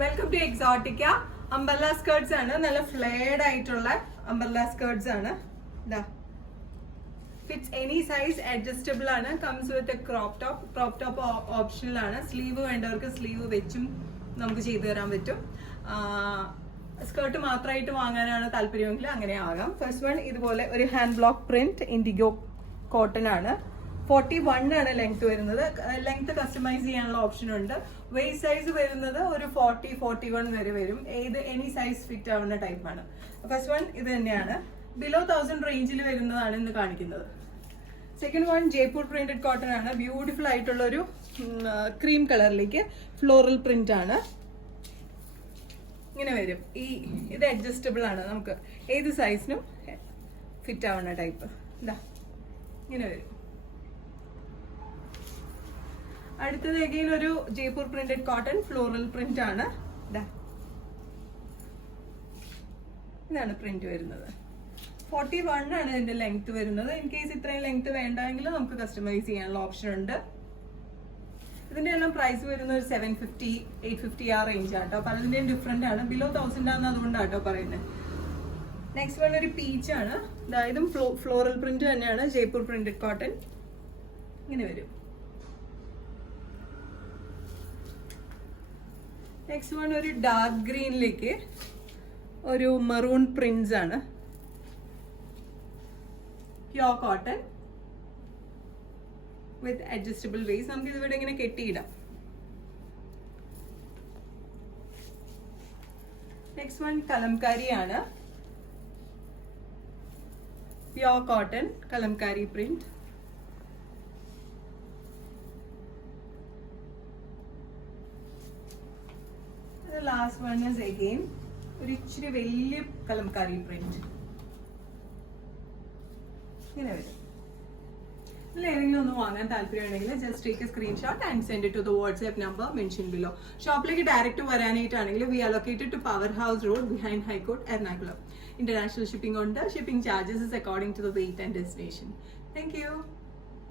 Welcome to Exotica. Umbrella skirts ആണ്, നല്ല flared ആയിട്ടുള്ള അംബർല സ്കേർട്സ് ആണ്. ഫിറ്റ്സ് എനി സൈസ്, അഡ്ജസ്റ്റബിൾ ആണ്, comes with a crop top optional ആണ്. സ്ലീവ് വേണ്ടവർക്ക് സ്ലീവ് വെച്ചും നമുക്ക് ചെയ്തു തരാൻ പറ്റും. സ്കേർട്ട് മാത്രമായിട്ട് വാങ്ങാനാണ് താല്പര്യമെങ്കിൽ അങ്ങനെ ആകാം. ഫസ്റ്റ് വൺ ഇതുപോലെ ഒരു hand block print IndiGo cotton ആണ്. 41 ആണ് ലെങ്ത് വരുന്നത്. ലെങ്ത് കസ്റ്റമൈസ് ചെയ്യാനുള്ള ഓപ്ഷൻ ഉണ്ട്. വെയിറ്റ് സൈസ് വരുന്നത് ഒരു 40-41 വരെ വരും. എനി സൈസ് ഫിറ്റ് ആവുന്ന ടൈപ്പാണ്. ഫസ്റ്റ് വൺ ഇത് തന്നെയാണ്. ബിലോ 1000 റേഞ്ചിൽ വരുന്നതാണ് ഇന്ന് കാണിക്കുന്നത്. Second one Jaipur printed cotton ആണ്. ബ്യൂട്ടിഫുൾ ആയിട്ടുള്ള ഒരു ക്രീം കളറിലേക്ക് ഫ്ലോറൽ പ്രിന്റ് ആണ്. ഇങ്ങനെ വരും. ഇത് അഡ്ജസ്റ്റബിൾ ആണ്, നമുക്ക് ഏത് സൈസിനും ഫിറ്റ് ആവുന്ന ടൈപ്പ്. ഇതാ ഇങ്ങനെ വരും. അടുത്തത് അഗെയിൻ ഒരു Jaipur printed cotton floral print ആണ്. ഇതാണ് പ്രിന്റ് വരുന്നത്. 41 ആണ് ഇതിന്റെ ലെങ്ത് വരുന്നത്. ഇൻ കേസ് ഇത്രയും ലെങ്ത് വേണ്ടെങ്കിൽ നമുക്ക് കസ്റ്റമൈസ് ചെയ്യാനുള്ള ഓപ്ഷൻ ഉണ്ട്. ഇതിന്റെ എല്ലാം പ്രൈസ് വരുന്നത് ഒരു 750-850 ആ റേഞ്ച് ആട്ടോ. പലതിന്റെയും ഡിഫറെന്റ് ആണ്. ബിലോ 1000 ആണ്, അതുകൊണ്ടാട്ടോ പറയുന്നത്. നെക്സ്റ്റ് വൺ ഒരു പീച്ച് ആണ്. ഇതും ഫ്ലോറൽ പ്രിന്റ് തന്നെയാണ്, ജയ്പൂർ പ്രിന്റഡ് കോട്ടൺ. ഇങ്ങനെ വരും. നെക്സ്റ്റ് വൺ ഒരു ഡാർക്ക് ഗ്രീനിലേക്ക് ഒരു മെറൂൺ പ്രിന്റ്സ് ആണ്. Pure cotton with adjustable waist. നമുക്ക് ഇതിവിടെ ഇങ്ങനെ കെട്ടിയിടാം. നെക്സ്റ്റ് വൺ കലംകാരി ആണ്. Pure cotton Kalamkari print. Last one is again ഒരു ഇച്ചിരി വലിയ കലംകാരി പ്രിന്റ്. ഇങ്ങനെ വരും. ഇതിൽ ഏതെങ്കിലും ഒന്ന് വാങ്ങാൻ താല്പര്യമുണ്ടെങ്കിൽ just take a screenshot and send it to the WhatsApp number mention below. ഷോപ്പിലേക്ക് ഡയറക്റ്റ് വരാനായിട്ടാണെങ്കിൽ we are located to power house road behind high court, Ernakulam. International shipping ഉണ്ട്. Shipping charges is according to the weight and destination. Thank U.